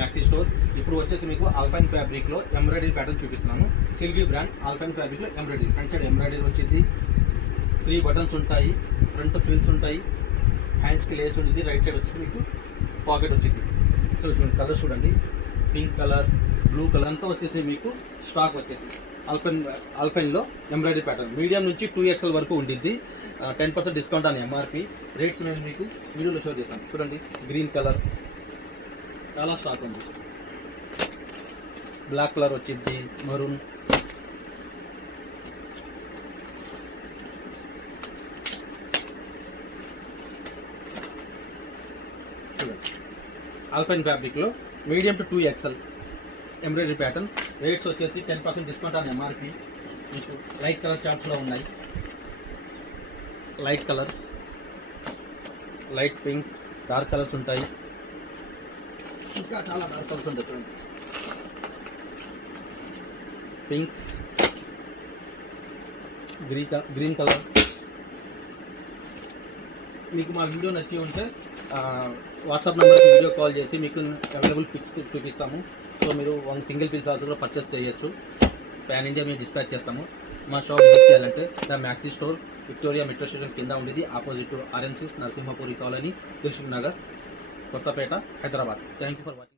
Maxi store. ఇప్పుడు వచ్చేసి మీకు ఆల్పైన్ ఫ్యాబ్రిక్లో ఎంబ్రాయిడరీ ప్యాటర్న్ చూపిస్తున్నాను. సిల్వీ బ్రాండ్ ఆల్పైన్ ఫ్యాబ్రిక్లో ఎంబ్రాయిడరీ, ఫ్రంట్ సైడ్ ఎంబ్రాయిడరీ వచ్చింది. 3 బటన్స్ ఉంటాయి, ఫ్రంట్ ఫ్రిల్స్ ఉంటాయి, హ్యాండ్స్కి లేస్ ఉంటుంది. రైట్ సైడ్ వచ్చేసి మీకు పాకెట్ వచ్చింది. సో చూడండి, కలర్ చూడండి, పింక్ కలర్, బ్లూ కలర్ అంతా వచ్చేసి మీకు స్టాక్ వచ్చేసి ఆల్పైన్లో ఎంబ్రాయిడరీ ప్యాటర్న్. మీడియం నుంచి 2XL వరకు ఉండిద్ది. 10% డిస్కౌంట్ అని ఎంఆర్పి. రేట్స్ నేను మీకు వీడియోలో షో చేస్తాను. చూడండి, గ్రీన్ కలర్ చాలా స్టాక్ ఉంది. బ్లాక్ కలర్ వచ్చింది, మరూన్, చూడండి ఆల్పైన్ ఫ్యాబ్రిక్లో medium to 2XL embroidery pattern. Rates వచ్చేసి 10% డిస్కౌంట్ అని ఎంఆర్పి. మీకు లైట్ కలర్ చార్ట్స్లో ఉన్నాయి. Light colours, light pink, dark colours ఉంటాయి. ఇంకా చాలా డార్క్ కలర్స్ ఉంటాయి. చూడండి, పింక్, గ్రీన్ కలర్. మీకు మా వీడియో నచ్చి ఉంటే వాట్సాప్ నెంబర్కి వీడియో కాల్ చేసి మీకు అవైలబుల్ పిక్స్ చూపిస్తాము. సో మీరు సింగిల్ పీస్ కూడా పర్చేస్ చేయొచ్చు. ప్యాన్ ఇండియా మేము డిస్పాచ్ చేస్తాము. మా షాప్ విజిట్ చేయాలంటే the maxi store, Victoria metro station కింద ఉండేది, opposite RN6 Narasimhapuri colony, Dilsukh Nagar, Kothapet, Hyderabad. Thank you for watching.